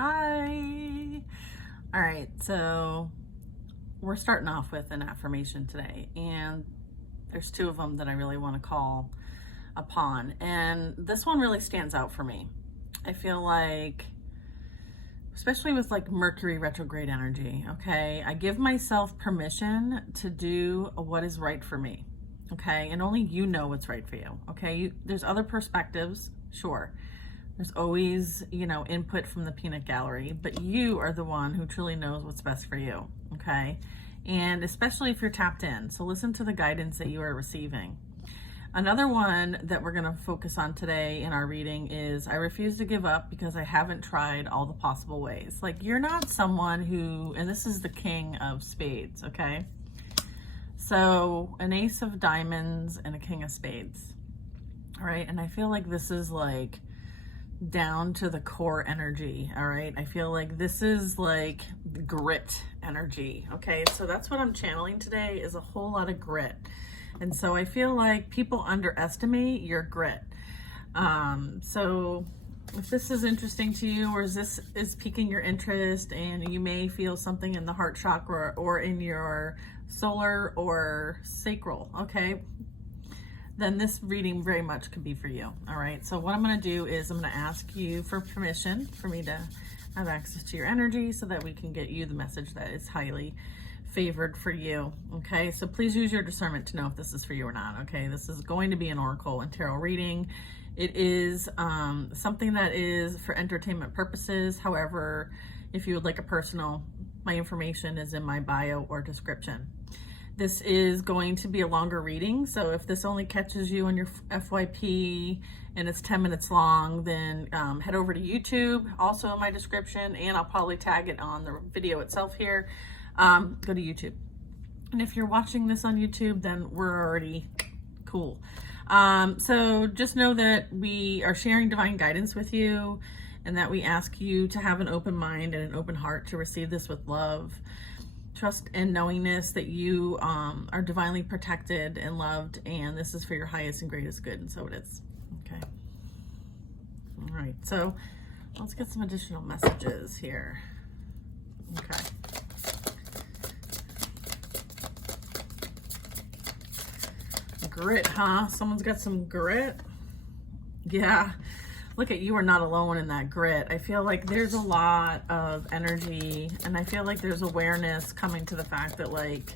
Hi. All right, so we're starting off with an affirmation today, and there's two of them that I really want to call upon. And this one really stands out for me. I feel like, especially with like Mercury retrograde energy, okay, I give myself permission to do what is right for me, okay, and only you know what's right for you, okay? There's other perspectives, sure. There's always, input from the peanut gallery, but you are the one who truly knows what's best for you, okay? And especially if you're tapped in. So listen to the guidance that you are receiving. Another one that we're going to focus on today in our reading is I refuse to give up because I haven't tried all the possible ways. Like, you're not someone who, and this is the King of Spades, okay? So an Ace of Diamonds and a King of Spades, all right? And I feel like this is like down to the core energy, all right? I feel like this is like grit energy, okay? So that's what I'm channeling today, is a whole lot of grit. And so I feel like people underestimate your grit. So if this is interesting to you, or this is piquing your interest, and you may feel something in the heart chakra or in your solar or sacral, okay, then this reading very much could be for you. All right, so what I'm going to do is I'm going to ask you for permission for me to have access to your energy so that we can get you the message that is highly favored for you. Okay, so please use your discernment to know if this is for you or not. Okay, this is going to be an oracle and tarot reading. It is something that is for entertainment purposes. However, if you would like a personal, my information is in my bio or description. This is going to be a longer reading, so if this only catches you on your FYP and it's 10 minutes long, then head over to YouTube, also in my description, and I'll probably tag it on the video itself here. Go to YouTube. And if you're watching this on YouTube, then we're already cool. So just know that we are sharing divine guidance with you, and that we ask you to have an open mind and an open heart to receive this with love, trust, and knowingness that you are divinely protected and loved, and this is for your highest and greatest good, and so it is. Okay. All right, so let's get some additional messages here. Okay. Grit, huh? Someone's got some grit? Yeah. Look at, you are not alone in that grit. I feel like there's a lot of energy, and I feel like there's awareness coming to the fact that, like,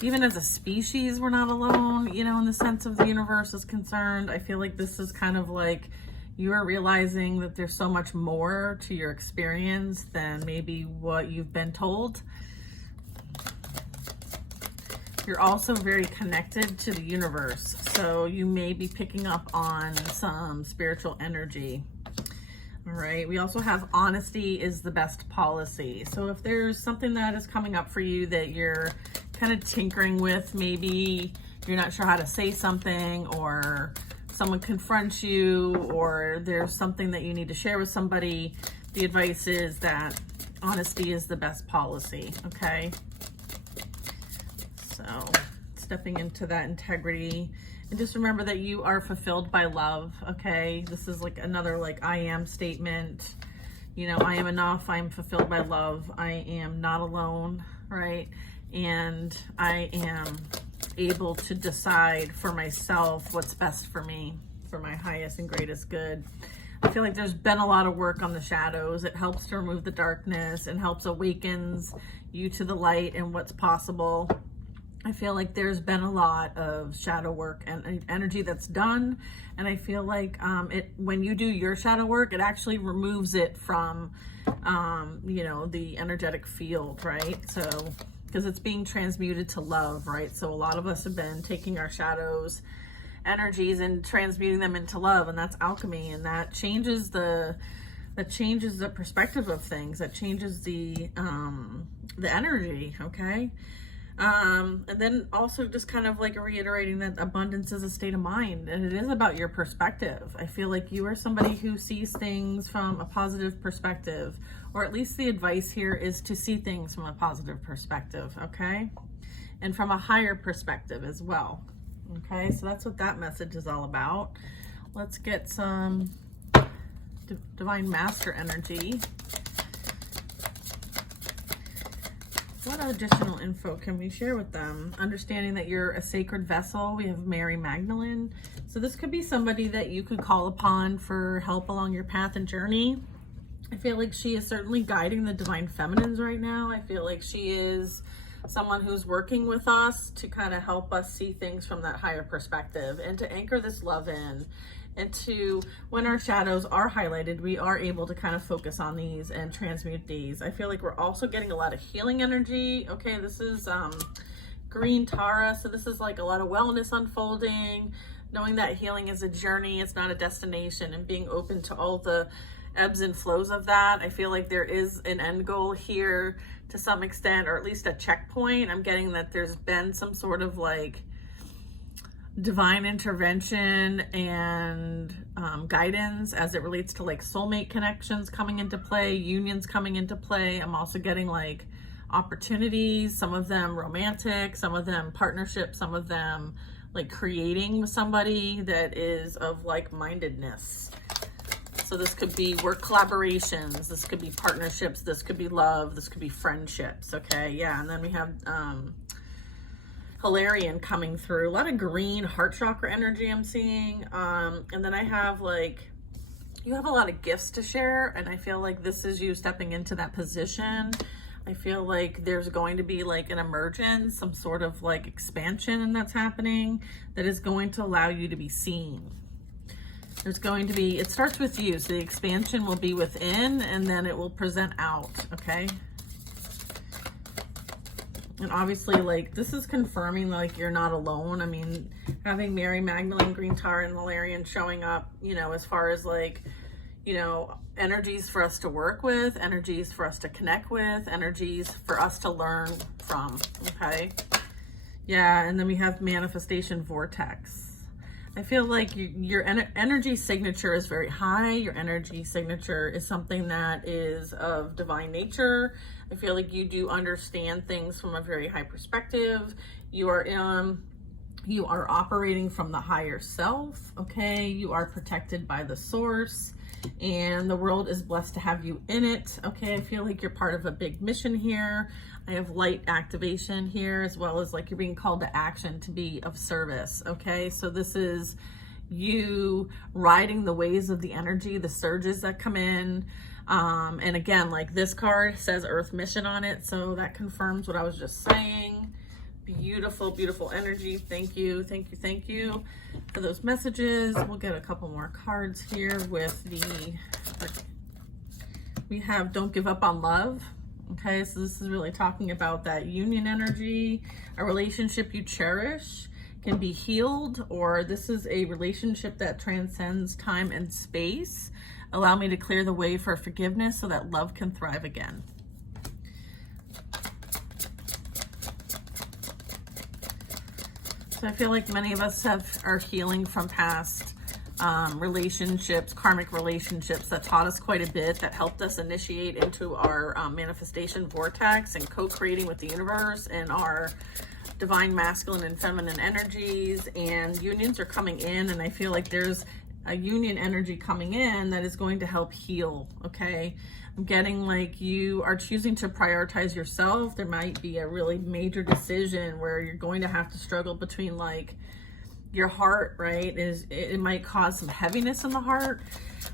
even as a species, we're not alone, in the sense of the universe is concerned. I feel like this is kind of like you are realizing that there's so much more to your experience than maybe what you've been told. You're also very connected to the universe, so you may be picking up on some spiritual energy. All right, we also have honesty is the best policy. So if there's something that is coming up for you that you're kind of tinkering with, maybe you're not sure how to say something, or someone confronts you, or there's something that you need to share with somebody, the advice is that honesty is the best policy, okay? So stepping into that integrity, and just remember that you are fulfilled by love, okay? This is like another like I am statement. I am enough, I am fulfilled by love, I am not alone, right? And I am able to decide for myself what's best for me, for my highest and greatest good. I feel like there's been a lot of work on the shadows. It helps to remove the darkness and helps awakens you to the light and what's possible. I feel like there's been a lot of shadow work and energy that's done. And I feel like when you do your shadow work, it actually removes it from, the energetic field, right? So, because it's being transmuted to love, right? So a lot of us have been taking our shadows energies and transmuting them into love, and that's alchemy, and that changes the perspective of things. That changes the energy, okay? And then also just kind of like reiterating that abundance is a state of mind, and it is about your perspective. I feel like you are somebody who sees things from a positive perspective, or at least the advice here is to see things from a positive perspective, okay? And from a higher perspective as well, okay? So that's what that message is all about. Let's get some divine master energy What additional info can we share with them? Understanding that you're a sacred vessel. We have Mary Magdalene. So this could be somebody that you could call upon for help along your path and journey. I feel like she is certainly guiding the divine feminines right now. I feel like she is someone who's working with us to kind of help us see things from that higher perspective and to anchor this love in. And to, when our shadows are highlighted, we are able to kind of focus on these and transmute these. I feel like we're also getting a lot of healing energy. Okay, this is green Tara. So this is like a lot of wellness unfolding, knowing that healing is a journey, it's not a destination, and being open to all the ebbs and flows of that. I feel like there is an end goal here to some extent, or at least a checkpoint. I'm getting that there's been some sort of like divine intervention and guidance as it relates to like soulmate connections coming into play, unions coming into play. I'm also getting like opportunities, some of them romantic, some of them partnership, some of them like creating with somebody that is of like-mindedness. So this could be work collaborations, this could be partnerships, this could be love, this could be friendships. Okay, yeah. And then we have Hilarion coming through, a lot of green heart chakra energy I'm seeing. And then I have like, you have a lot of gifts to share, and I feel like this is you stepping into that position. I feel like there's going to be like an emergence, some sort of like expansion that's happening that is going to allow you to be seen. There's going to be, it starts with you, so the expansion will be within and then it will present out. Okay. And obviously, like, this is confirming, like, you're not alone. I mean, having Mary Magdalene, Green Tara, and Hilarion showing up, you know, as far as, like, you know, energies for us to work with, energies for us to connect with, energies for us to learn from, okay? Yeah, and then we have Manifestation Vortex. I feel like your energy signature is very high. Your energy signature is something that is of divine nature. I feel like you do understand things from a very high perspective. You are operating from the higher self, okay? You are protected by the source, and the world is blessed to have you in it, okay? I feel like you're part of a big mission here. I have light activation here, as well as like you're being called to action to be of service, okay? So this is you riding the waves of the energy, the surges that come in. And again, like this card says Earth Mission on it, so that confirms what I was just saying. Beautiful, beautiful energy. Thank you, thank you, thank you for those messages. We'll get a couple more cards here with we have Don't Give Up on Love. Okay, so this is really talking about that union energy. A relationship you cherish can be healed, or this is a relationship that transcends time and space. Allow me to clear the way for forgiveness so that love can thrive again. So I feel like many of us are healing from past relationships, karmic relationships that taught us quite a bit, that helped us initiate into our manifestation vortex and co-creating with the universe and our divine masculine and feminine energies. And unions are coming in, and I feel like there's a union energy coming in that is going to help heal, okay? I'm getting like you are choosing to prioritize yourself. There might be a really major decision where you're going to have to struggle between like your heart, right? It might cause some heaviness in the heart.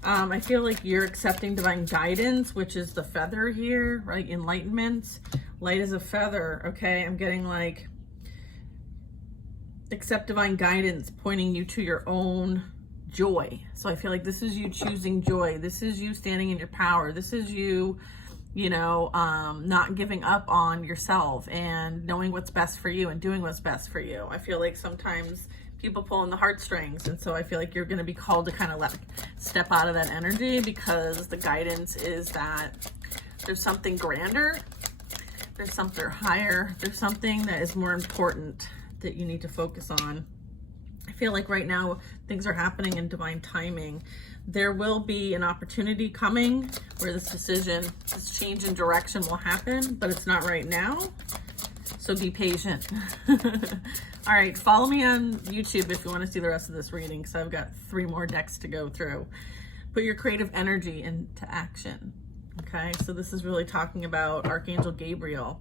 I feel like you're accepting divine guidance, which is the feather here, right? Enlightenment. Light is a feather, okay? I'm getting like accept divine guidance, pointing you to your own joy. So I feel like this is you choosing joy. This is you standing in your power. This is you, you know, not giving up on yourself and knowing what's best for you and doing what's best for you. I feel like sometimes people pull in the heartstrings, and so I feel like you're going to be called to kind of step out of that energy, because the guidance is that there's something grander, there's something higher, there's something that is more important that you need to focus on. I feel like right now things are happening in divine timing. There will be an opportunity coming where this decision, this change in direction will happen, but it's not right now. So be patient. All right, follow me on YouTube if you want to see the rest of this reading, because I've got 3 more decks to go through. Put your creative energy into action. Okay, so this is really talking about Archangel Gabriel.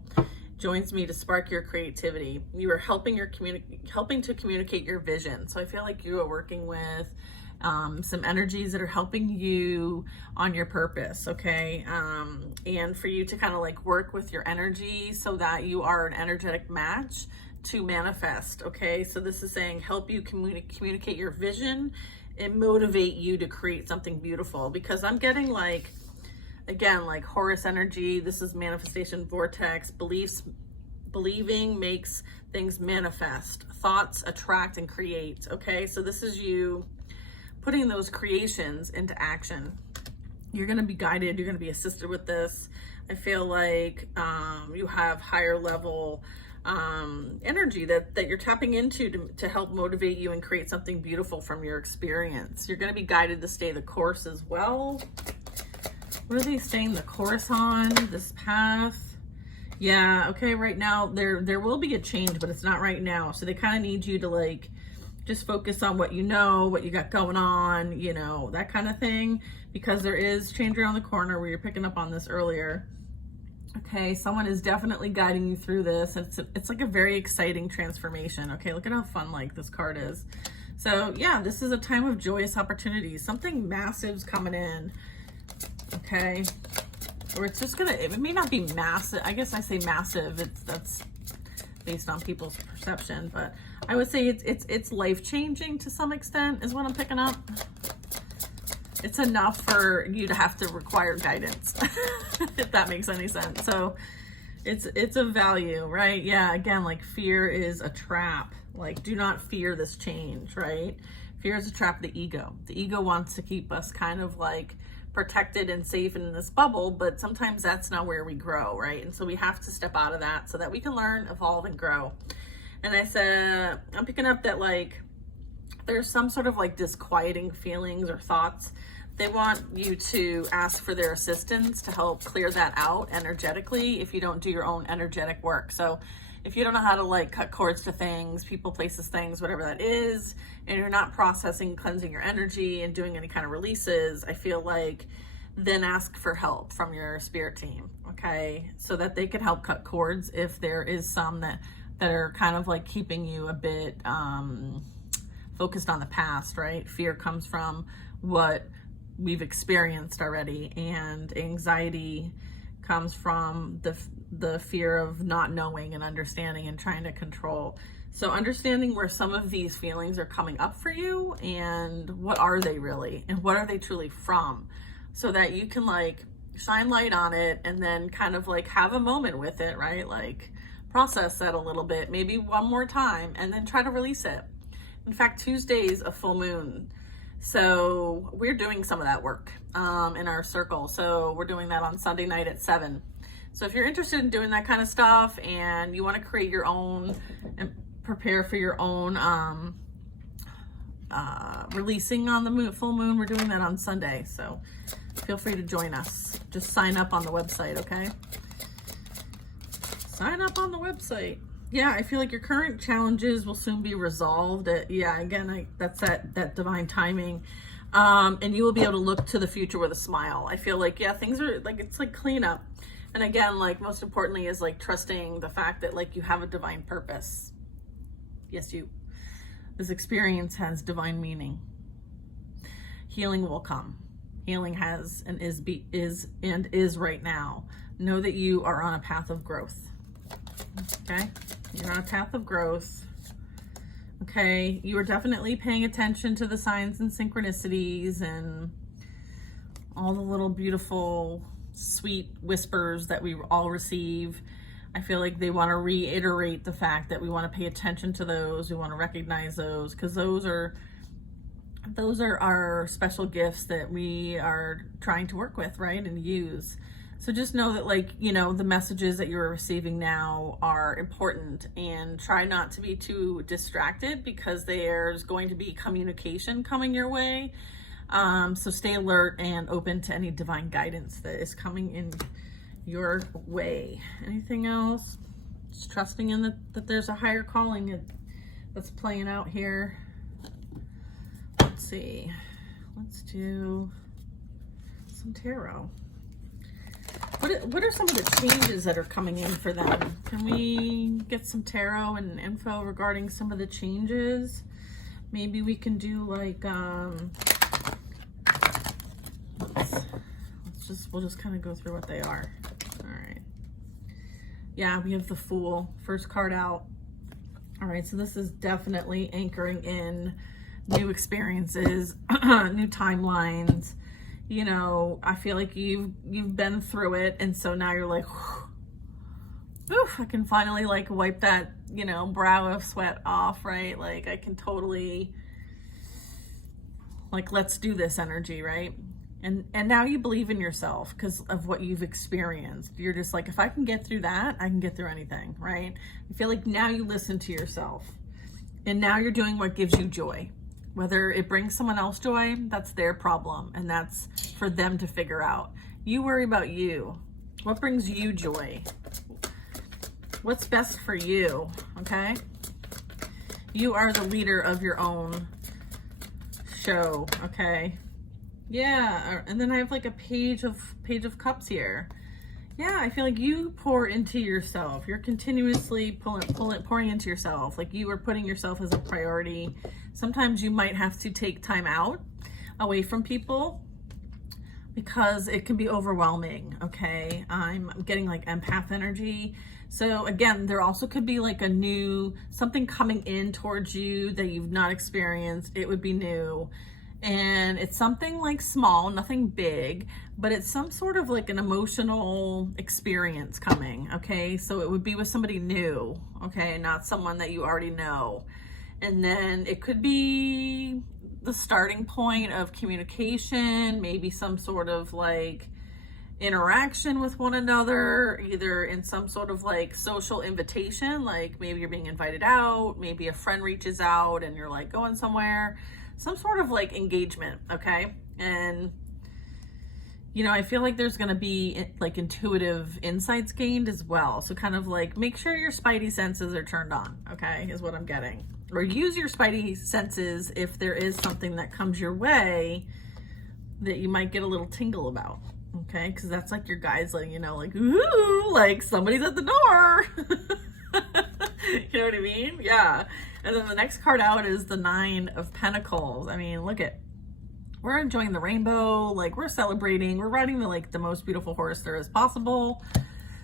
joins me to spark your creativity. You are helping to communicate your vision. So I feel like you are working with some energies that are helping you on your purpose, okay? And for you to kind of like work with your energy so that you are an energetic match to manifest, okay? So this is saying help you communicate your vision and motivate you to create something beautiful, because I'm getting like, again, like Horus energy. This is manifestation vortex. Believing makes things manifest. Thoughts attract and create, okay? So this is you putting those creations into action. You're going to be guided. You're going to be assisted with this. I feel like you have higher level energy that you're tapping into to help motivate you and create something beautiful from your experience. You're going to be guided to stay the course as well. What are they staying the course on? This path? Yeah, okay, right now there will be a change, but it's not right now. So they kind of need you to like just focus on what you know, what you got going on, you know, that kind of thing, because there is change around the corner where you're picking up on this earlier. Okay, someone is definitely guiding you through this. It's like a very exciting transformation. Okay, look at how fun like this card is. So yeah, this is a time of joyous opportunities. Something massive's coming in. Okay, or it's just gonna, it may not be massive. I guess I say massive, that's based on people's perception, but I would say it's life-changing to some extent is what I'm picking up. It's enough for you to have to require guidance, if that makes any sense. So it's a value, right? Yeah, again, like fear is a trap. Like, do not fear this change, right? Fear is a trap of the ego. The ego wants to keep us kind of like protected and safe in this bubble, but sometimes that's not where we grow, right? And so we have to step out of that so that we can learn, evolve, and grow. And I said, I'm picking up that like there's some sort of like disquieting feelings or thoughts. They want you to ask for their assistance to help clear that out energetically if you don't do your own energetic work. So if you don't know how to like cut cords to things, people, places, things, whatever that is, and you're not processing, cleansing your energy and doing any kind of releases, I feel like then ask for help from your spirit team, okay? So that they can help cut cords if there is some that are kind of like keeping you a bit focused on the past, right? Fear comes from what we've experienced already, and anxiety comes from the fear of not knowing and understanding and trying to control. So understanding where some of these feelings are coming up for you and what are they really and what are they truly from, so that you can like shine light on it and then kind of like have a moment with it, right? Like process that a little bit, maybe one more time, and then try to release it. In fact, Tuesday's a full moon. So we're doing some of that work in our circle. So we're doing that on Sunday night at 7. So if you're interested in doing that kind of stuff and you want to create your own and prepare for your own releasing on the full moon, we're doing that on Sunday. So feel free to join us. Just sign up on the website, okay? Sign up on the website. Yeah, I feel like your current challenges will soon be resolved. Yeah, again, that's that divine timing. And you will be able to look to the future with a smile. I feel like, yeah, things are like, it's like cleanup. And again, like most importantly is like trusting the fact that like you have a divine purpose. Yes, this experience has divine meaning. Healing will come. Healing has and is right now. Know that you are on a path of growth. Okay, you're on a path of growth. Okay, you are definitely paying attention to the signs and synchronicities and all the little beautiful, sweet whispers that we all receive. I feel like they want to reiterate the fact that we want to pay attention to those. We want to recognize those, because those are our special gifts that we are trying to work with, right, and use. So just know that, like, you know, the messages that you're receiving now are important, and try not to be too distracted, because there's going to be communication coming your way. So stay alert and open to any divine guidance that is coming in your way. Anything else? Just trusting in that there's a higher calling that's playing out here. Let's see. Let's do some tarot. What what are some of the changes that are coming in for them? Can we get some tarot and info regarding some of the changes? Maybe we can do like, we'll just kind of go through what they are. All right. Yeah, we have the Fool, first card out. All right, so this is definitely anchoring in new experiences, new timelines. You know, I feel like you've been through it, and so now you're like, oof, I can finally like wipe that, you know, brow of sweat off, right? Like I can totally, like, let's do this energy, right? And now you believe in yourself because of what you've experienced. You're just like, if I can get through that, I can get through anything, right? I feel like now you listen to yourself, and now you're doing what gives you joy. Whether it brings someone else joy, that's their problem, and that's for them to figure out. You worry about you. What brings you joy? What's best for you, okay? You are the leader of your own show, okay? Yeah, and then I have like a page of cups here. Yeah, I feel like you pour into yourself. You're continuously pouring into yourself. Like you are putting yourself as a priority. Sometimes you might have to take time out away from people because it can be overwhelming, okay? I'm getting like empath energy. So again, there also could be like something coming in towards you that you've not experienced. It would be new. And it's something like small, nothing big, but it's some sort of like an emotional experience coming, okay? So it would be with somebody new, okay? Not someone that you already know. And then it could be the starting point of communication, maybe some sort of like interaction with one another, either in some sort of like social invitation, like maybe you're being invited out, maybe a friend reaches out and you're like going somewhere. Some sort of like engagement, okay? And, you know, I feel like there's gonna be like intuitive insights gained as well. So kind of like make sure your spidey senses are turned on, okay, is what I'm getting. Or use your spidey senses if there is something that comes your way that you might get a little tingle about, okay? Because that's like your guides letting you know, like, ooh, like somebody's at the door. You know what I mean? Yeah. And then the next card out is the Nine of Pentacles. I mean, look at, we're enjoying the rainbow, like we're celebrating, we're riding the most beautiful horse there is possible.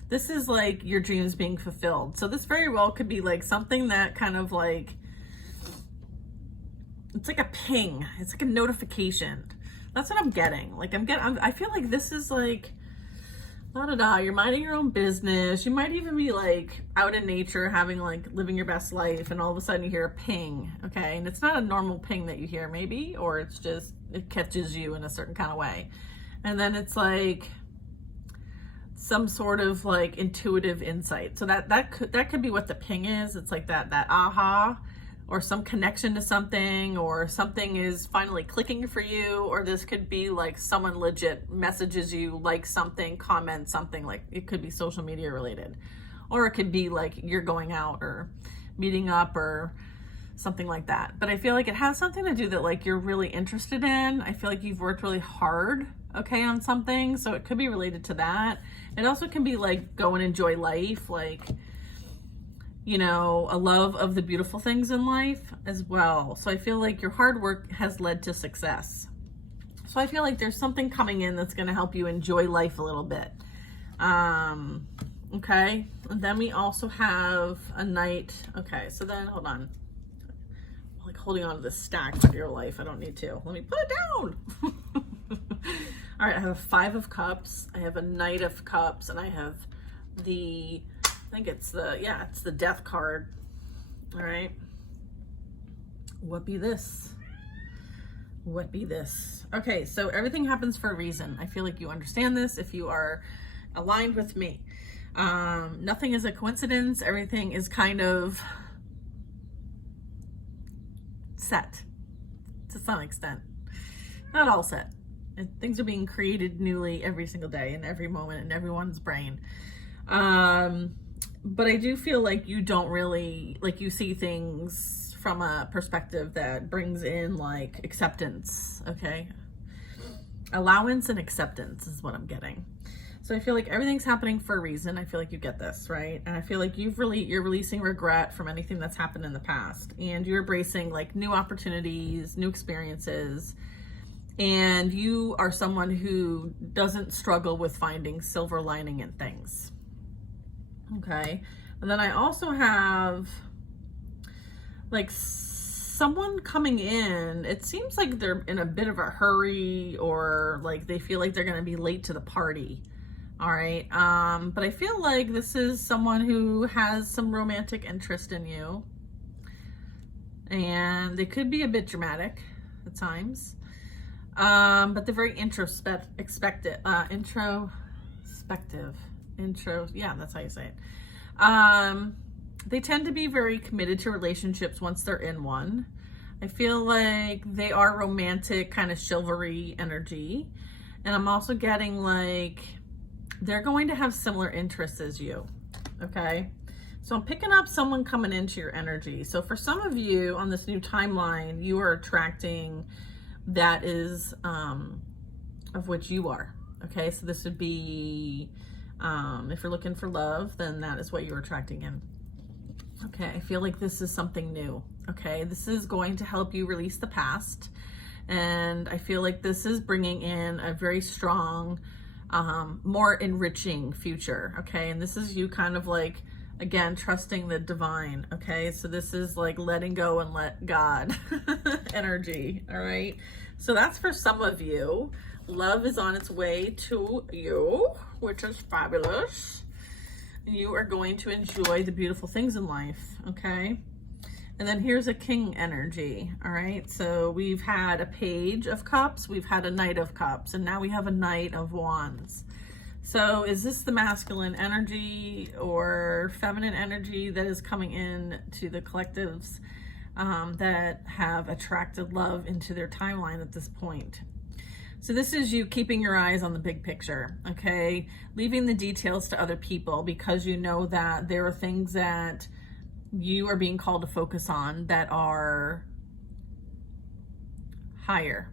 This is like your dreams being fulfilled. So this very well could be like something that kind of like, it's like a ping. It's like a notification. That's what I'm getting. Like I feel like this is like, you're minding your own business. You might even be like out in nature, having like living your best life, and all of a sudden you hear a ping, okay? And it's not a normal ping that you hear maybe, or it's just, it catches you in a certain kind of way. And then it's like some sort of like intuitive insight. So that could be what the ping is. It's like that aha, or some connection to something, or something is finally clicking for you, or this could be like someone legit messages you, like something, comment something, like it could be social media related, or it could be like you're going out or meeting up or something like that. But I feel like it has something to do that like you're really interested in. I feel like you've worked really hard, okay, on something, so it could be related to that. It also can be like go and enjoy life, like, you know, a love of the beautiful things in life as well. So I feel like your hard work has led to success. So I feel like there's something coming in that's going to help you enjoy life a little bit. Okay. And then we also have a Knight. Okay. So then hold on. I'm like holding on to this stack for dear life. I don't need to. Let me put it down. All right. I have a Five of Cups. I have a Knight of Cups, and I have I think it's the Death card. All right. What be this? What be this? Okay, so everything happens for a reason. I feel like you understand this if you are aligned with me. Nothing is a coincidence. Everything is kind of set to some extent. Not all set. Things are being created newly every single day, in every moment, in everyone's brain. But I do feel like you don't really, like you see things from a perspective that brings in like acceptance, okay? Allowance and acceptance is what I'm getting. So I feel like everything's happening for a reason. I feel like you get this, right? And I feel like you're releasing regret from anything that's happened in the past, and you're embracing like new opportunities, new experiences. And you are someone who doesn't struggle with finding silver lining in things. Okay. And then I also have like someone coming in. It seems like they're in a bit of a hurry, or like they feel like they're going to be late to the party. All right. But I feel like this is someone who has some romantic interest in you, and they could be a bit dramatic at times. But they're very introspective. Yeah, that's how you say it. They tend to be very committed to relationships once they're in one. I feel like they are romantic, kind of chivalry energy. And I'm also getting like they're going to have similar interests as you. Okay. So I'm picking up someone coming into your energy. So for some of you on this new timeline, you are attracting that is of which you are. Okay. So this would be, if you're looking for love, then that is what you're attracting in. Okay, I feel like this is something new. Okay, this is going to help you release the past. And I feel like this is bringing in a very strong, more enriching future. Okay, and this is you kind of like, again, trusting the divine. Okay, so this is like letting go and let God energy. All right, so that's for some of you. Love is on its way to you, which is fabulous. You are going to enjoy the beautiful things in life, okay? And then here's a king energy, all right? So we've had a page of cups, we've had a knight of cups, and now we have a knight of wands. So is this the masculine energy or feminine energy that is coming in to the collectives that have attracted love into their timeline at this point? So this is you keeping your eyes on the big picture, okay? Leaving the details to other people because you know that there are things that you are being called to focus on that are higher,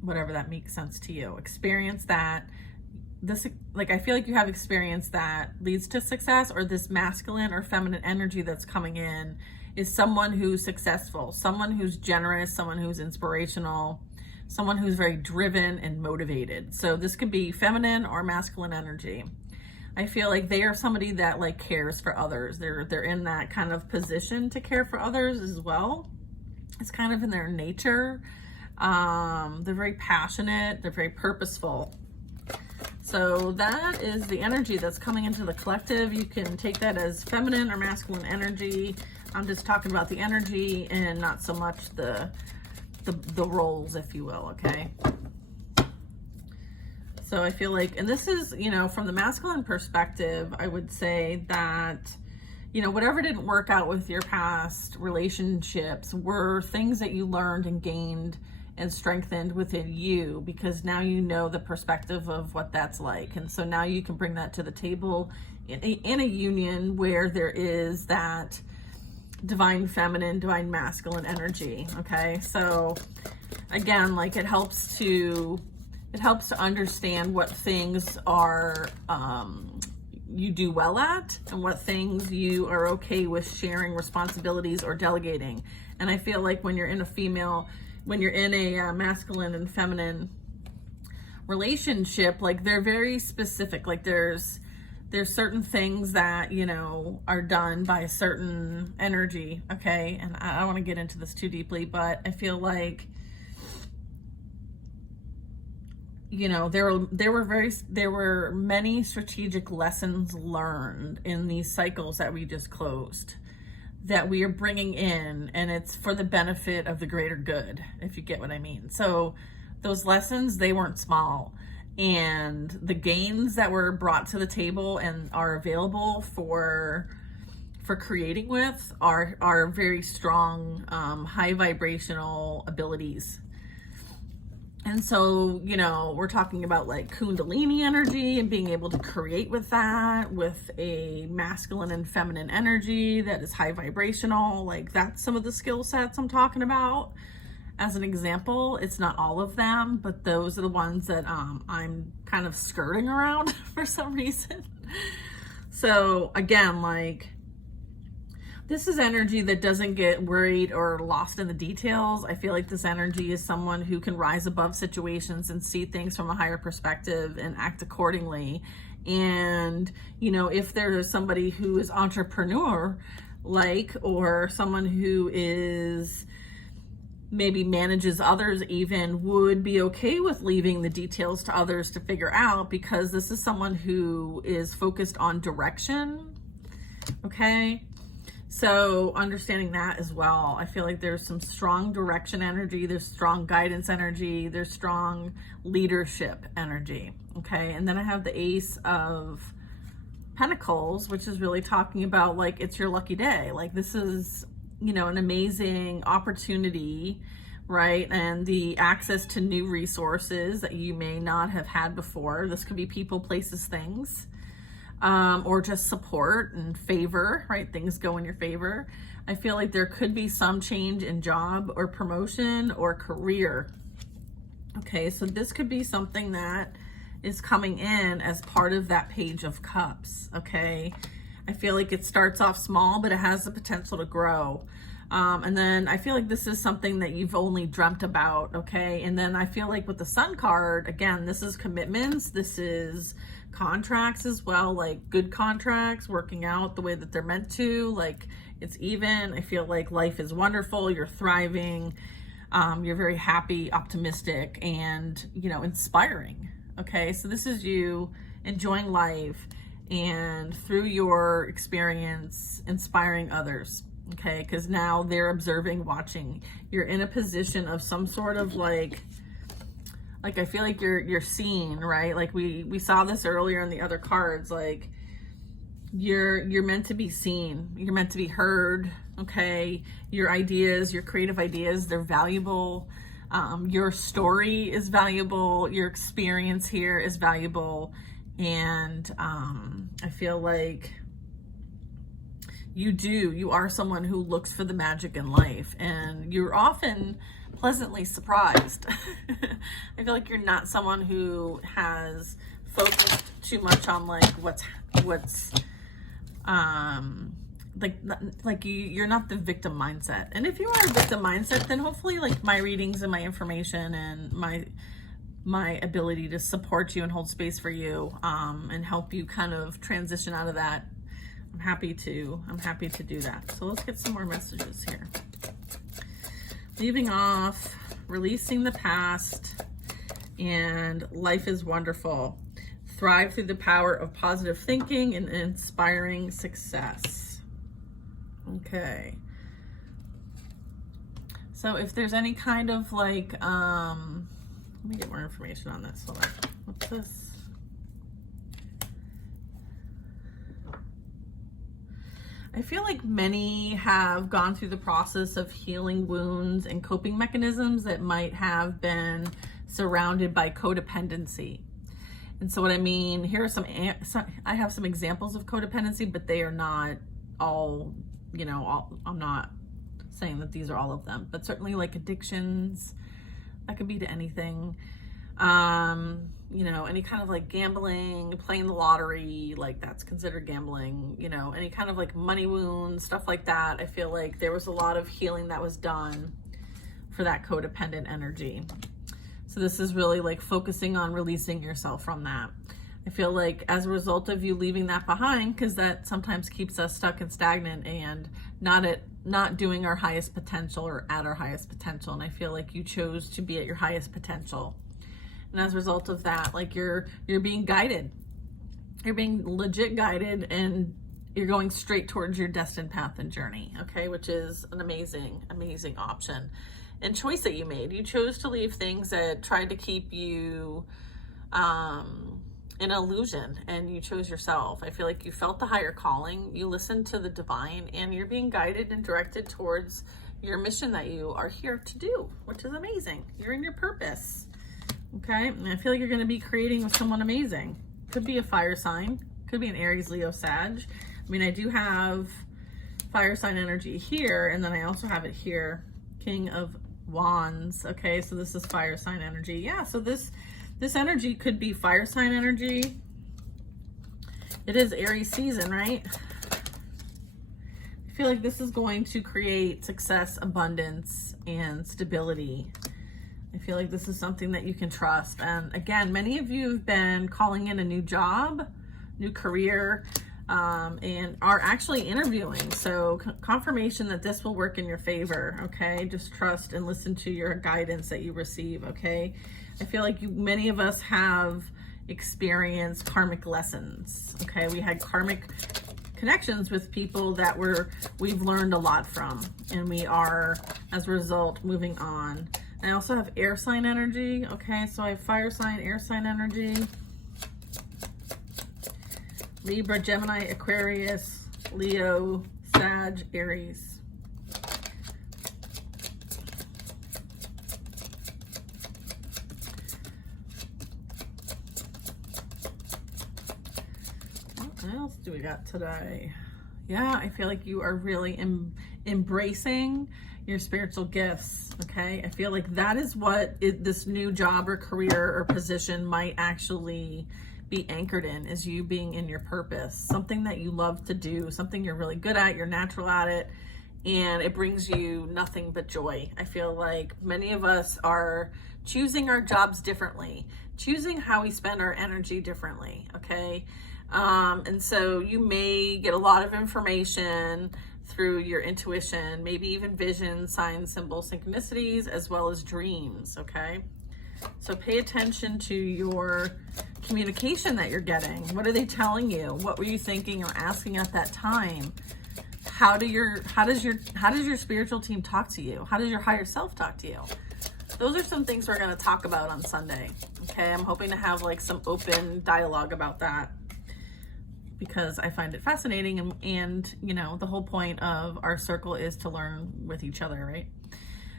whatever that makes sense to you. Experience that. This, like, I feel like you have experience that leads to success, or this masculine or feminine energy that's coming in is someone who's successful, someone who's generous, someone who's inspirational, someone who's very driven and motivated. So this could be feminine or masculine energy. I feel like they are somebody that like cares for others. They're in that kind of position to care for others as well. It's kind of in their nature. They're very passionate. They're very purposeful. So that is the energy that's coming into the collective. You can take that as feminine or masculine energy. I'm just talking about the energy and not so much the roles, if you will, okay? So I feel like, and this is, you know, from the masculine perspective, I would say that, you know, whatever didn't work out with your past relationships were things that you learned and gained and strengthened within you, because now you know the perspective of what that's like. And so now you can bring that to the table in a union where there is that divine feminine, divine masculine energy. Okay, so again, like it helps to understand what things are you do well at and what things you are okay with sharing responsibilities or delegating. And I feel like when you're in a masculine and feminine relationship, like they're very specific. Like there's certain things that, you know, are done by a certain energy, okay? And I don't want to get into this too deeply, but I feel like, you know, there were many strategic lessons learned in these cycles that we just closed that we are bringing in, and it's for the benefit of the greater good, if you get what I mean. So those lessons, they weren't small. And the gains that were brought to the table and are available for creating with are very strong, high vibrational abilities. And so, you know, we're talking about like Kundalini energy and being able to create with that, with a masculine and feminine energy that is high vibrational. Like that's some of the skill sets I'm talking about. as an example. It's not all of them, but those are the ones that I'm kind of skirting around for some reason. So again, like, this is energy that doesn't get worried or lost in the details. I feel like this energy is someone who can rise above situations and see things from a higher perspective and act accordingly. And, you know, if there's somebody who is entrepreneur like, or someone who is maybe manages others, even would be okay with leaving the details to others to figure out, because this is someone who is focused on direction. Okay. So understanding that as well, I feel like there's some strong direction energy, there's strong guidance energy, there's strong leadership energy, okay? And then I have the Ace of Pentacles, which is really talking about, like, it's your lucky day. Like, this is, you know, an amazing opportunity, right? And the access to new resources that you may not have had before. This could be people, places, things. Or just support and favor, right? Things go in your favor. I feel like there could be some change in job or promotion or career. Okay, so this could be something that is coming in as part of that Page of Cups, okay? I feel like it starts off small, but it has the potential to grow. And then I feel like this is something that you've only dreamt about, okay? And then I feel like with the Sun card, again, this is commitments, this is contracts as well, like good contracts working out the way that they're meant to, like it's even. I feel like life is wonderful, you're thriving, you're very happy, optimistic, and, you know, inspiring. Okay, so this is you enjoying life and through your experience inspiring others. Okay, because now they're observing, watching. You're in a position of some sort of like I feel like you're seen, right? Like we saw this earlier in the other cards. Like you're meant to be seen. You're meant to be heard. Okay, your ideas, your creative ideas, they're valuable. Your story is valuable. Your experience here is valuable, and I feel like you are someone who looks for the magic in life, and you're often pleasantly surprised. I feel like you're not someone who has focused too much on like what's you're not the victim mindset. And if you are a victim mindset, then hopefully like my readings and my information and my ability to support you and hold space for you and help you kind of transition out of that, I'm happy to do that. So let's get some more messages here. Leaving off, releasing the past, and life is wonderful. Thrive through the power of positive thinking and inspiring success. Okay. So if there's any kind of like, let me get more information on this. Hold on. What's this? I feel like many have gone through the process of healing wounds and coping mechanisms that might have been surrounded by codependency. And so what I mean, here are I have some examples of codependency, but they are not all, you know, I'm not saying that these are all of them, but certainly like addictions, that could be to anything. You know, any kind of like gambling, playing the lottery, like that's considered gambling, you know, any kind of like money wounds, stuff like that. I feel like there was a lot of healing that was done for that codependent energy. So this is really like focusing on releasing yourself from that. I feel like as a result of you leaving that behind, because that sometimes keeps us stuck and stagnant and not doing our highest potential or at our highest potential. And I feel like you chose to be at your highest potential. And as a result of that, like you're being guided. You're being legit guided, and you're going straight towards your destined path and journey, okay? Which is an amazing, amazing option and choice that you made. You chose to leave things that tried to keep you in illusion, and you chose yourself. I feel like you felt the higher calling, you listened to the divine, and you're being guided and directed towards your mission that you are here to do, which is amazing. You're in your purpose. Okay, and I feel like you're going to be creating with someone amazing. Could be a fire sign, could be an Aries, Leo, Sag. I mean, I do have fire sign energy here, and then I also have it here, King of Wands. Okay, so this is fire sign energy. Yeah, so this energy could be fire sign energy. It is Aries season, right? I feel like this is going to create success, abundance, and stability. I feel like this is something that you can trust. And again, many of you have been calling in a new job, new career, and are actually interviewing. So confirmation that this will work in your favor, okay? Just trust and listen to your guidance that you receive, okay? I feel like many of us have experienced karmic lessons, okay? We had karmic connections with people that we've learned a lot from, and we are, as a result, moving on. I also have air sign energy, okay? So I have fire sign, air sign energy. Libra, Gemini, Aquarius, Leo, Sag, Aries. What else do we got today? Yeah, I feel like you are really embracing your spiritual gifts, okay? I feel like that is what this new job or career or position might actually be anchored in, is you being in your purpose, something that you love to do, something you're really good at, you're natural at it, and it brings you nothing but joy. I feel like many of us are choosing our jobs differently, choosing how we spend our energy differently, okay? And so you may get a lot of information through your intuition, maybe even vision, signs, symbols, synchronicities, as well as dreams, okay? So pay attention to your communication that you're getting. What are they telling you? What were you thinking or asking at that time? How does your spiritual team talk to you? How does your higher self talk to you? Those are some things we're going to talk about on Sunday. Okay, I'm hoping to have like some open dialogue about that, because I find it fascinating, and you know, the whole point of our circle is to learn with each other, right?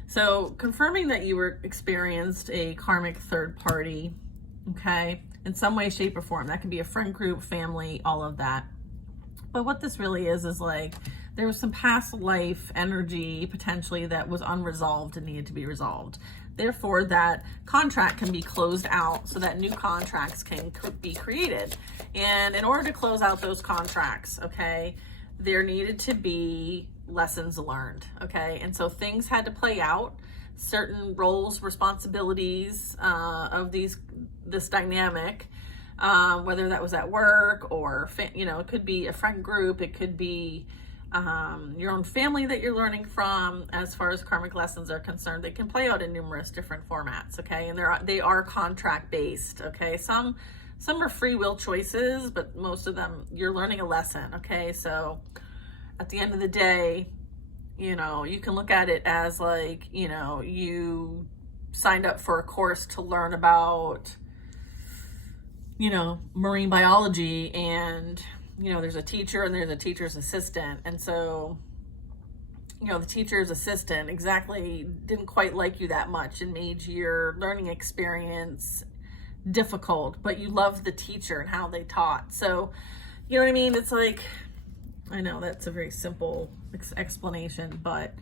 So confirming that you experienced a karmic third party, okay, in some way, shape, or form. That can be a friend group, family, all of that. But what this really is like there was some past life energy potentially that was unresolved and needed to be resolved. Therefore, that contract can be closed out so that new contracts can be created. And in order to close out those contracts, okay, there needed to be lessons learned, okay? And so things had to play out, certain roles, responsibilities of this dynamic, whether that was at work or, you know, it could be a friend group, it could be your own family that you're learning from. As far as karmic lessons are concerned, they can play out in numerous different formats, okay? And they are contract based, okay? Some are free will choices, but most of them, you're learning a lesson, okay? So at the end of the day, you know, you can look at it as like, you know, you signed up for a course to learn about, you know, marine biology, and you know, there's a teacher and there's a teacher's assistant. And so, you know, the teacher's assistant exactly didn't quite like you that much and made your learning experience difficult, but you loved the teacher and how they taught. So, you know what I mean? It's like, I know that's a very simple explanation, but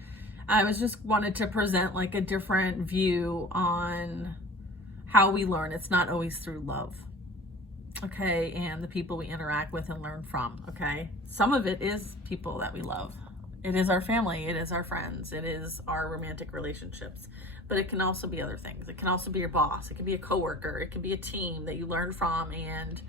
I was just wanted to present like a different view on how we learn. It's not always through love. Okay, and the people we interact with and learn from, okay? Some of it is people that we love. It is our family, it is our friends, it is our romantic relationships, but it can also be other things. It can also be your boss, it can be a coworker, it can be a team that you learn from, and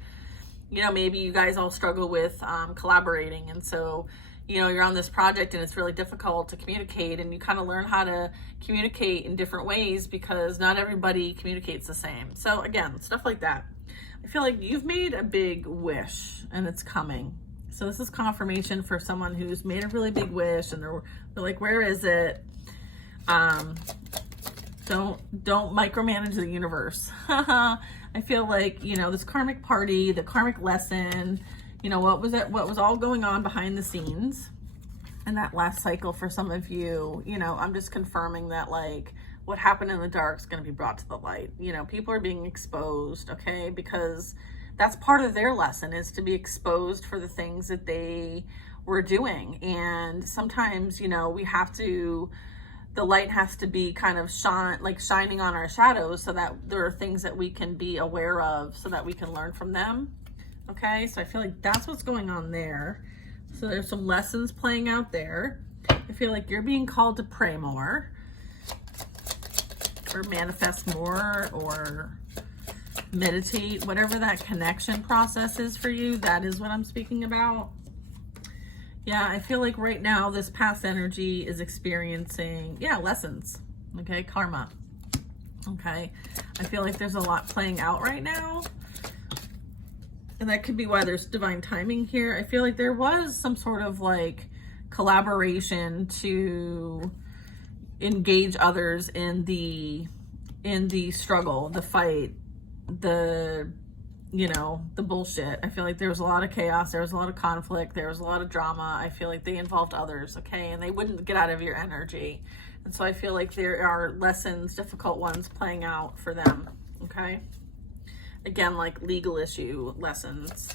you know, maybe you guys all struggle with collaborating, and so, you know, you're on this project and it's really difficult to communicate, and you kind of learn how to communicate in different ways because not everybody communicates the same. So again, stuff like that. I feel like you've made a big wish and it's coming. So this is confirmation for someone who's made a really big wish and they're like, where is it? Don't micromanage the universe. I feel like, you know, this karmic party, the karmic lesson, you know, what was all going on behind the scenes in that last cycle for some of you. You know, I'm just confirming that like what happened in the dark is going to be brought to the light. You know, people are being exposed, okay? Because that's part of their lesson, is to be exposed for the things that they were doing. And sometimes, you know, we have to the light has to be kind of shining on our shadows, so that there are things that we can be aware of so that we can learn from them. Okay, so I feel like that's what's going on there. So there's some lessons playing out there. I feel like you're being called to pray more, or manifest more, or meditate, whatever that connection process is for you. That is what I'm speaking about. Yeah, I feel like right now this past energy is experiencing, lessons. Okay, karma. Okay, I feel like there's a lot playing out right now. And that could be why there's divine timing here. I feel like there was some sort of like collaboration to engage others in the struggle, the fight, the bullshit. I feel like there was a lot of chaos, there was a lot of conflict, there was a lot of drama. I feel like they involved others, okay, and they wouldn't get out of your energy. And so I feel like there are lessons, difficult ones playing out for them, okay? Again, like legal issue lessons.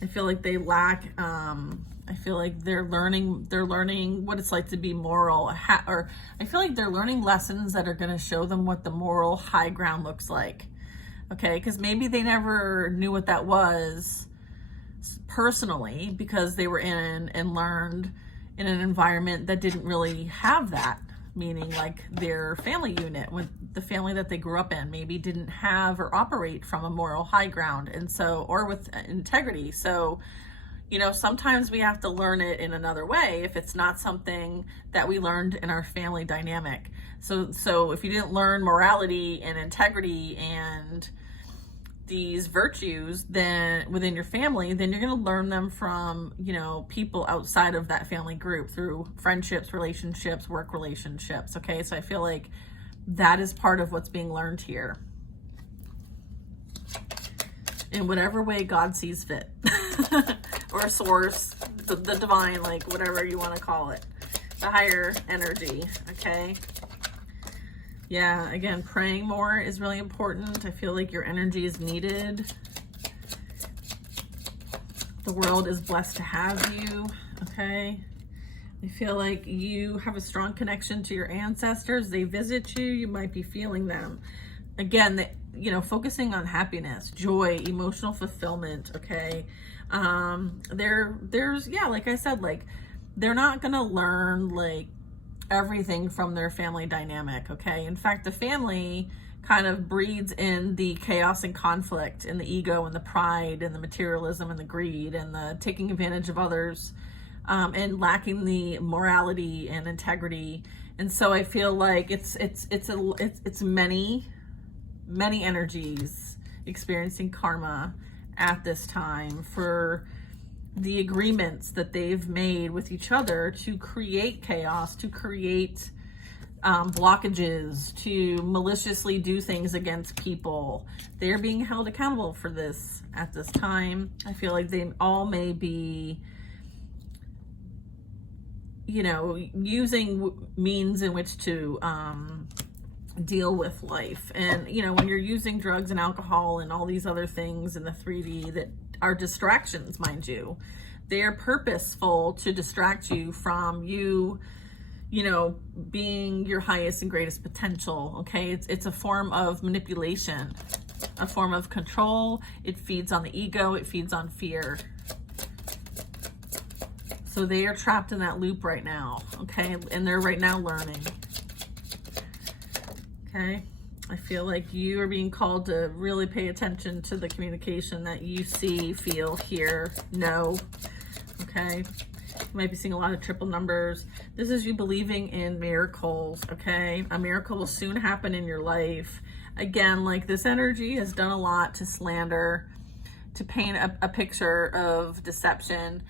I feel like they lack, I feel like they're learning what it's like to be moral, or I feel like they're learning lessons that are going to show them what the moral high ground looks like. Okay, because maybe they never knew what that was personally, because they were in and learned in an environment that didn't really have that. Meaning like their family unit, with the family that they grew up in, maybe didn't have or operate from a moral high ground, and so, or with integrity. So, sometimes we have to learn it in another way if it's not something that we learned in our family dynamic. So if you didn't learn morality and integrity and these virtues then within your family, then you're going to learn them from, people outside of that family group through friendships, relationships, work relationships. Okay. So I feel like that is part of what's being learned here, in whatever way God sees fit, or source, the divine, like whatever you want to call it, the higher energy. Okay. Yeah, again, praying more is really important. I feel like your energy is needed. The world is blessed to have you, okay? I feel like you have a strong connection to your ancestors. They visit you. You might be feeling them. Again, focusing on happiness, joy, emotional fulfillment, okay? There's, like I said, like, they're not going to learn, like, everything from their family dynamic, okay? In fact, the family kind of breeds in the chaos and conflict and the ego and the pride and the materialism and the greed and the taking advantage of others, and lacking the morality and integrity. And so I feel like it's many energies experiencing karma at this time for the agreements that they've made with each other to create chaos, to create blockages, to maliciously do things against people. They're being held accountable for this at this time. I feel like they all may be, using means in which to deal with life. And, when you're using drugs and alcohol and all these other things in the 3D that are distractions, mind you, they are purposeful to distract you from you being your highest and greatest potential. Okay, it's a form of manipulation, a form of control. It feeds on the ego, it feeds on fear. So they are trapped in that loop right now, okay, and they're right now learning. Okay, I feel like you are being called to really pay attention to the communication that you see, feel, hear, know. Okay, you might be seeing a lot of triple numbers. This is you believing in miracles. Okay, a miracle will soon happen in your life. Again, like, this energy has done a lot to slander, to paint a picture of deception,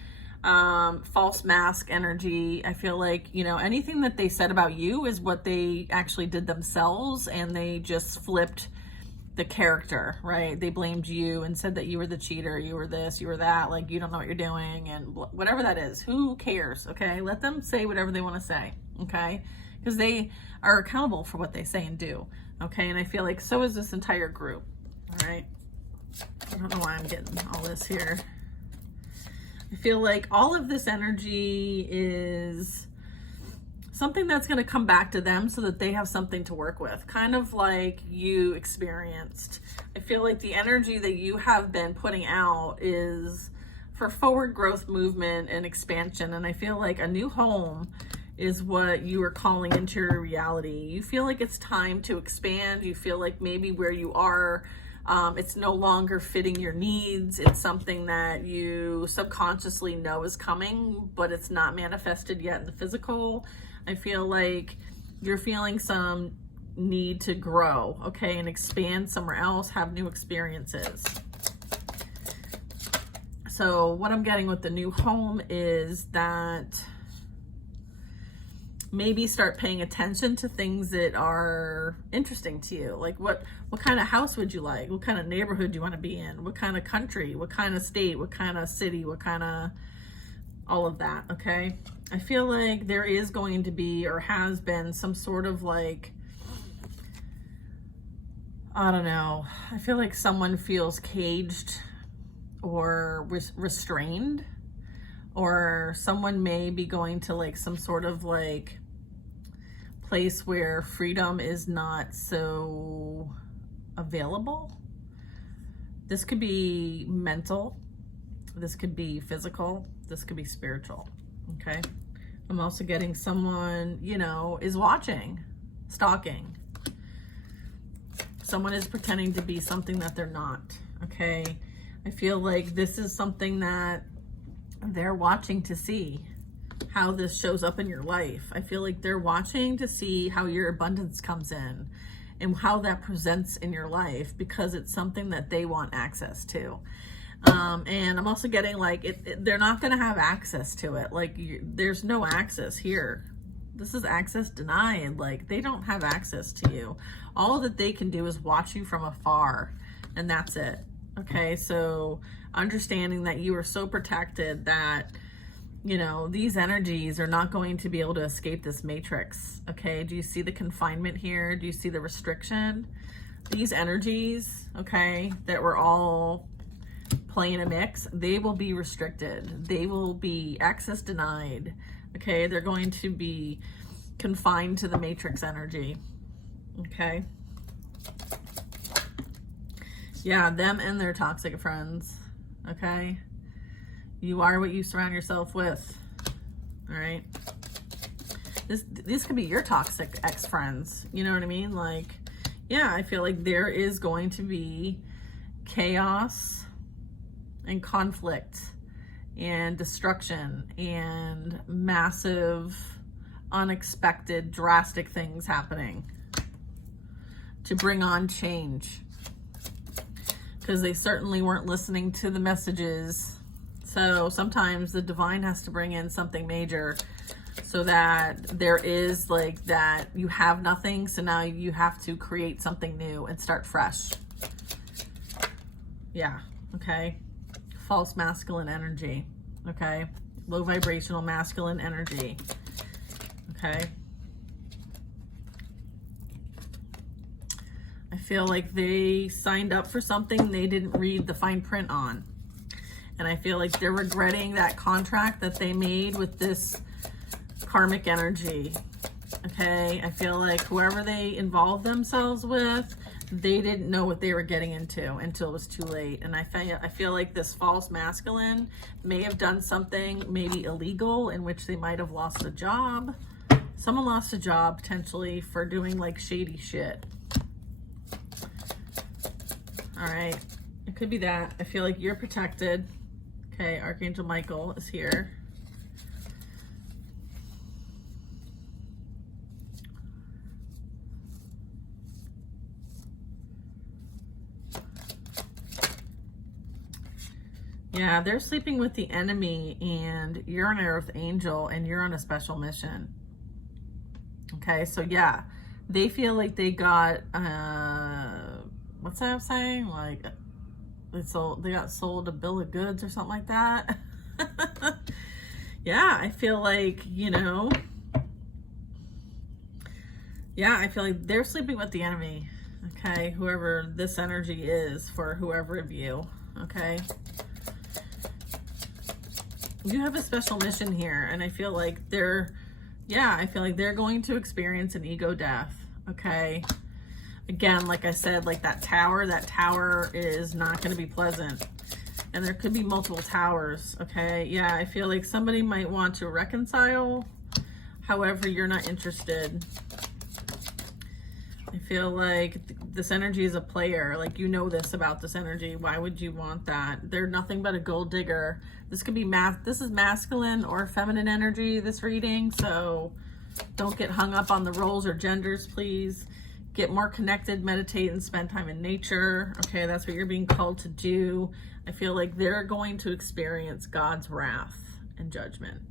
false mask energy. I feel like, anything that they said about you is what they actually did themselves, and they just flipped the character, right? They blamed you and said that you were the cheater, you were this, you were that, like, you don't know what you're doing, and whatever that is. Who cares? Okay, let them say whatever they want to say. Okay, because they are accountable for what they say and do. Okay, and I feel like so is this entire group. All right, I don't know why I'm getting all this here. I feel like all of this energy is something that's going to come back to them so that they have something to work with, kind of like you experienced. I feel like the energy that you have been putting out is for forward growth, movement, and expansion. And I feel like a new home is what you are calling into your reality. You feel like it's time to expand. You feel like maybe where you are, it's no longer fitting your needs. It's something that you subconsciously know is coming, but it's not manifested yet in the physical. I feel like you're feeling some need to grow, okay, and expand somewhere else, have new experiences. So what I'm getting with the new home is that maybe start paying attention to things that are interesting to you. Like what kind of house would you like? What kind of neighborhood do you want to be in? What kind of country? What kind of state? What kind of city? What kind of all of that, okay? I feel like there is going to be, or has been, some sort of like, I don't know, I feel like someone feels caged or restrained, or someone may be going to like some sort of like place where freedom is not so available. This could be mental, this could be physical, this could be spiritual, okay? I'm also getting someone, you know, is watching, stalking. Someone is pretending to be something that they're not, okay? I feel like this is something that they're watching to see how this shows up in your life. I feel like they're watching to see how your abundance comes in and how that presents in your life, because it's something that they want access to. And I'm also getting like they're not going to have access to it. Like there's no access here. This is access denied. Like they don't have access to you. All that they can do is watch you from afar, and that's it. Okay, so understanding that you are so protected that, you know, these energies are not going to be able to escape this matrix. Okay, do you see the confinement here? Do you see the restriction? These energies, okay, that we're all playing a mix, they will be restricted. They will be access denied. Okay, they're going to be confined to the matrix energy. Okay. Yeah, them and their toxic friends. Okay. You are what you surround yourself with. All right. These could be your toxic ex-friends. You know what I mean? Like, yeah, I feel like there is going to be chaos and conflict and destruction and massive, unexpected, drastic things happening to bring on change, because they certainly weren't listening to the messages. So sometimes the divine has to bring in something major so that there is like that you have nothing, so now you have to create something new and start fresh. Yeah, okay. False masculine energy, okay? Low vibrational masculine energy, okay? I feel like they signed up for something they didn't read the fine print on. And I feel like they're regretting that contract that they made with this karmic energy, okay? I feel like whoever they involved themselves with, they didn't know what they were getting into until it was too late. And I feel like this false masculine may have done something maybe illegal in which they might have lost a job. Someone lost a job potentially for doing like shady shit. All right, it could be that. I feel like you're protected. Okay, Archangel Michael is here. Yeah, they're sleeping with the enemy, and you're an Earth angel, and you're on a special mission. Okay, so yeah, they feel like they got, what's that I'm saying? Like, they got sold a bill of goods or something like that. Yeah, I feel like, you know, yeah, I feel like they're sleeping with the enemy. Okay, whoever this energy is for whoever of you. Okay. You have a special mission here, and I feel like they're Yeah, I feel like they're going to experience an ego death, okay? Again, like I said, like that tower is not going to be pleasant. And there could be multiple towers, okay? Yeah, I feel like somebody might want to reconcile. However, you're not interested. I feel like this energy is a player. Like, you know this about this energy. Why would you want that? They're nothing but a gold digger. This could be this is masculine or feminine energy, this reading. So don't get hung up on the roles or genders, please. Get more connected, meditate, and spend time in nature. Okay, that's what you're being called to do. I feel like they're going to experience God's wrath and judgment.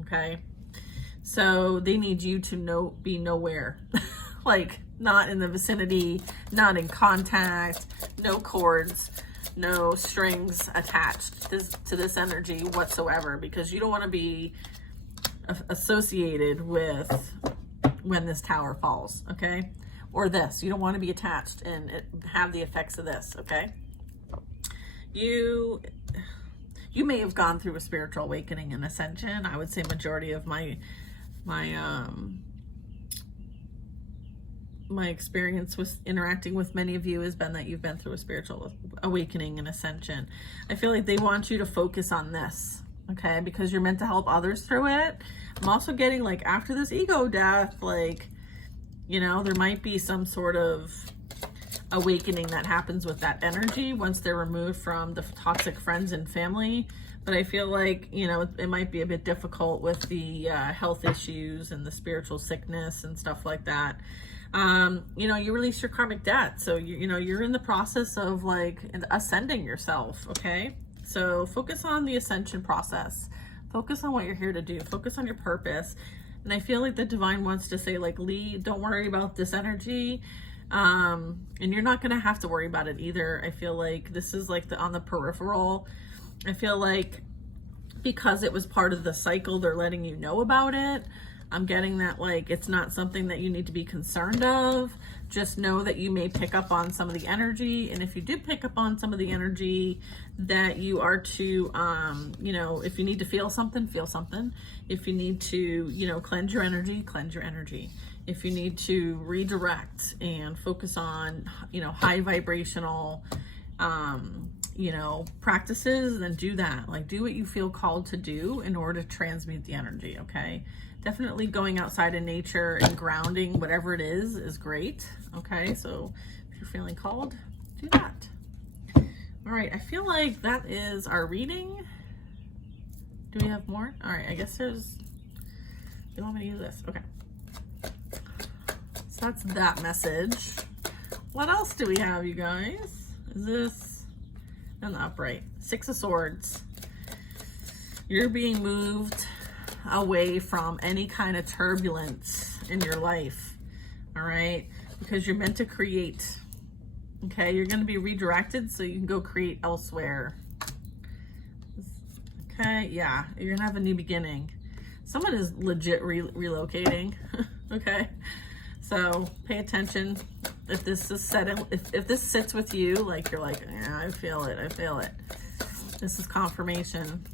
Okay, so they need you to be nowhere. Like, not in the vicinity, not in contact, no cords, no strings attached to this energy whatsoever, because you don't want to be associated with when this tower falls, okay? Or this, you don't want to be attached and have the effects of this, okay? You may have gone through a spiritual awakening and ascension. I would say majority of my experience with interacting with many of you has been that you've been through a spiritual awakening and ascension. I feel like they want you to focus on this, okay? Because you're meant to help others through it. I'm also getting, like, after this ego death, like, you know, there might be some sort of awakening that happens with that energy once they're removed from the toxic friends and family. But I feel like, you know, it might be a bit difficult with the health issues and the spiritual sickness and stuff like that. You know, you release your karmic debt. So, you know, you're in the process of, like, ascending yourself, okay? So focus on the ascension process. Focus on what you're here to do. Focus on your purpose. And I feel like the divine wants to say, like, Lee, don't worry about this energy. And you're not going to have to worry about it either. I feel like this is like on the peripheral. I feel like because it was part of the cycle, they're letting you know about it. I'm getting that, like, it's not something that you need to be concerned of. Just know that you may pick up on some of the energy. And if you do pick up on some of the energy, that you are to, you know, if you need to feel something, feel something. If you need to, you know, cleanse your energy, cleanse your energy. If you need to redirect and focus on, you know, high vibrational, you know, practices, then do that. Like, do what you feel called to do in order to transmute the energy, okay? Definitely going outside in nature and grounding, whatever it is great, okay? So if you're feeling called, do that. All right, I feel like that is our reading. Do we have more? All right, I guess there's, you want me to use this? Okay. So that's that message. What else do we have, you guys? Is this in the upright? Six of Swords. You're being moved away from any kind of turbulence in your life, all right? Because you're meant to create, okay? You're going to be redirected so you can go create elsewhere. Okay, yeah, you're going to have a new beginning. Someone is legit relocating, okay? So pay attention. If this is if this sits with you, like, you're like, yeah, I feel it, I feel it. This is confirmation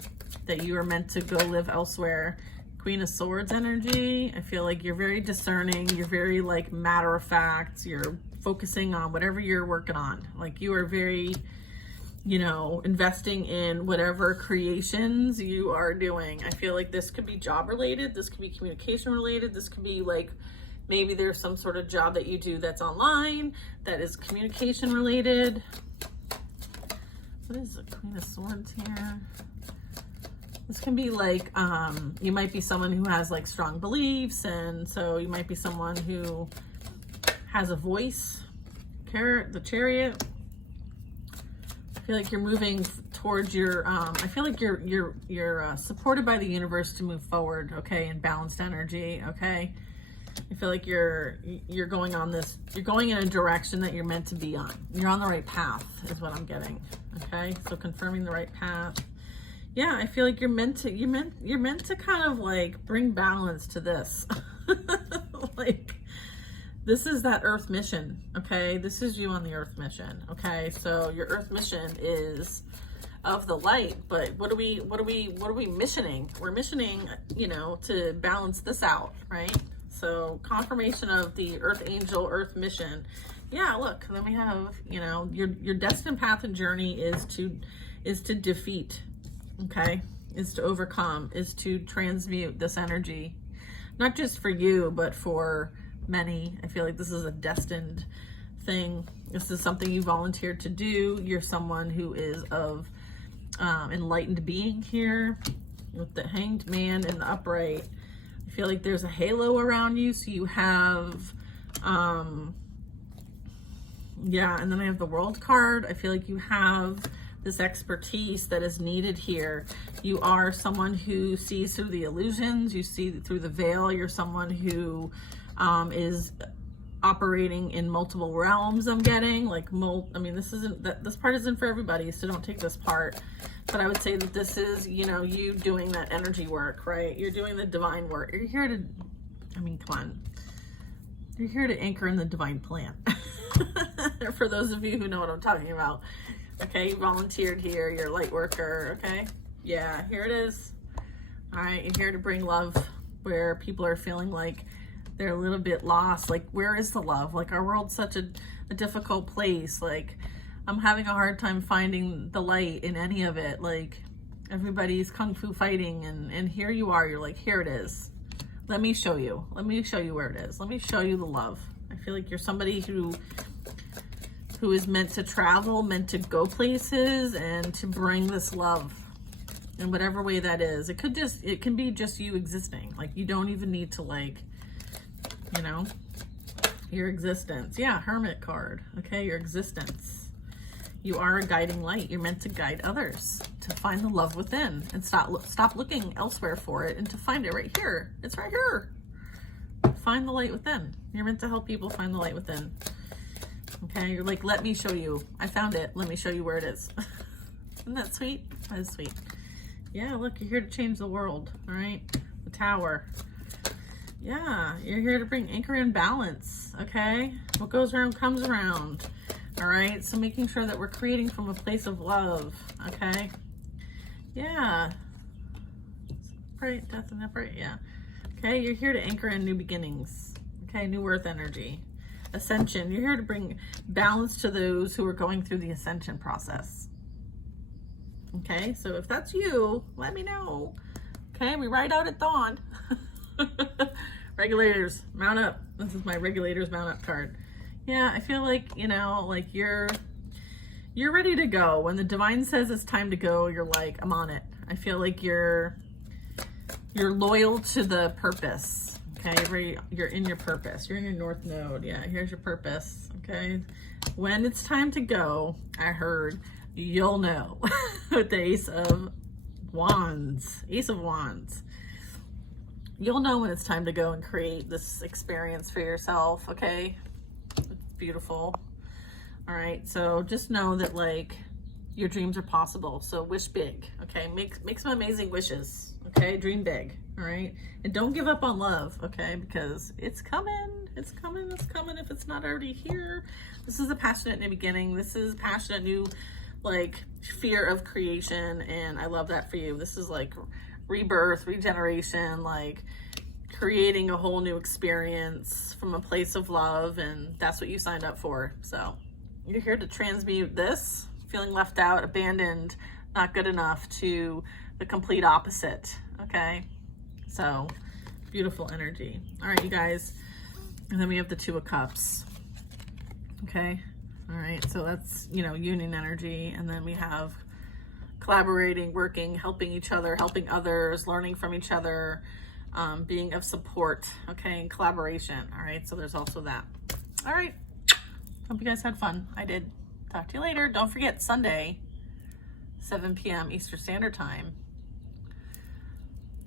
that you are meant to go live elsewhere. Queen of Swords energy. I feel like you're very discerning. You're very, like, matter of fact. You're focusing on whatever you're working on. Like, you are very, you know, investing in whatever creations you are doing. I feel like this could be job related. This could be communication related. This could be, like, maybe there's some sort of job that you do that's online that is communication related. What is the Queen of Swords here? This can be like, you might be someone who has, like, strong beliefs, and so you might be someone who has a voice. The Chariot. I feel like you're moving towards your, I feel like you're supported by the universe to move forward, okay, in balanced energy, okay? I feel like you're going on this, you're going in a direction that you're meant to be on. You're on the right path is what I'm getting, okay? So confirming the right path. Yeah, I feel like you're meant to kind of, like, bring balance to this. Like, this is that Earth mission, okay? This is you on the Earth mission, okay? So your Earth mission is of the light. But what are we missioning? We're missioning, you know, to balance this out, right? So confirmation of the earth angel, earth mission. Yeah, look, then we have, you know, your destined path and journey is to defeat, okay? Is to overcome, is to transmute this energy. Not just for you, but for many. I feel like this is a destined thing. This is something you volunteered to do. You're someone who is of enlightened being here with the Hanged Man and the Upright. I feel like there's a halo around you, so you have yeah, and then I have the World card. I feel like you have this expertise that is needed here. You are someone who sees through the illusions, you see through the veil. You're someone who is operating in multiple realms. I'm getting like I mean, this part isn't for everybody, so don't take this part. But I would say that this is, you know, you doing that energy work, right? You're doing the divine work. You're here to, I mean, come on. You're here to anchor in the divine plan. For those of you who know what I'm talking about. Okay, you volunteered here, you're a light worker, okay? Yeah, here it is. All right, you're here to bring love where people are feeling like they're a little bit lost. Like, where is the love? Like, our world's such a difficult place. Like, I'm having a hard time finding the light in any of it. Like, everybody's kung fu fighting, and here you are. You're like, here it is. Let me show you. Let me show you where it is. Let me show you the love. I feel like you're somebody who is meant to travel, meant to go places, and to bring this love in whatever way that is. It can be just you existing. Like, you don't even need to, like, you know, your existence. Yeah, Hermit card. Okay, your existence. You are a guiding light. You're meant to guide others to find the love within and stop looking elsewhere for it and to find it right here. It's right here. Find the light within. You're meant to help people find the light within. Okay, you're like, let me show you. I found it. Let me show you where it is. Isn't that sweet? That is sweet. Yeah, look, you're here to change the world. All right, the Tower. Yeah, you're here to bring anchor and balance. Okay, what goes around comes around. All right, so making sure that we're creating from a place of love. Okay, yeah. Right, death and upright. Yeah. Okay, you're here to anchor in new beginnings. Okay, new earth energy. Ascension, you're here to bring balance to those who are going through the ascension process. Okay, so if that's you, let me know. Okay, we ride out at dawn. Regulators, mount up. This is my regulators mount up card. Yeah, I feel like, you know, like you're ready to go. When the divine says it's time to go, you're like, I'm on it. I feel like you're loyal to the purpose. Okay, you're in your purpose. You're in your north node. Yeah, here's your purpose. Okay, when it's time to go, I heard you'll know. With the Ace of Wands. Ace of Wands. You'll know when it's time to go and create this experience for yourself. Okay, it's beautiful. All right, so just know that, like, your dreams are possible. So wish big. Okay, make some amazing wishes. Okay, dream big. All right, and don't give up on love. Okay, because it's coming. It's coming. It's coming. If it's not already here, this is a passionate new beginning. This is passionate new, like, fear of creation, and I love that for you. This is like rebirth, regeneration, like creating a whole new experience from a place of love, and that's what you signed up for. So you're here to transmute this feeling left out, abandoned, not good enough, to the complete opposite. Okay, so beautiful energy. All right, you guys, and then we have the Two of Cups. Okay, all right, so that's, you know, union energy, and then we have collaborating, working, helping each other, helping others, learning from each other, being of support. Okay, and collaboration. All right, so there's also that. All right, hope you guys had fun. I did. Talk to you later. Don't forget, Sunday, 7 p.m. Eastern Standard Time.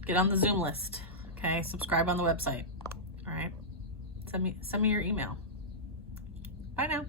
Get on the Zoom list. Okay, subscribe on the website. All right, send me your email. Bye now.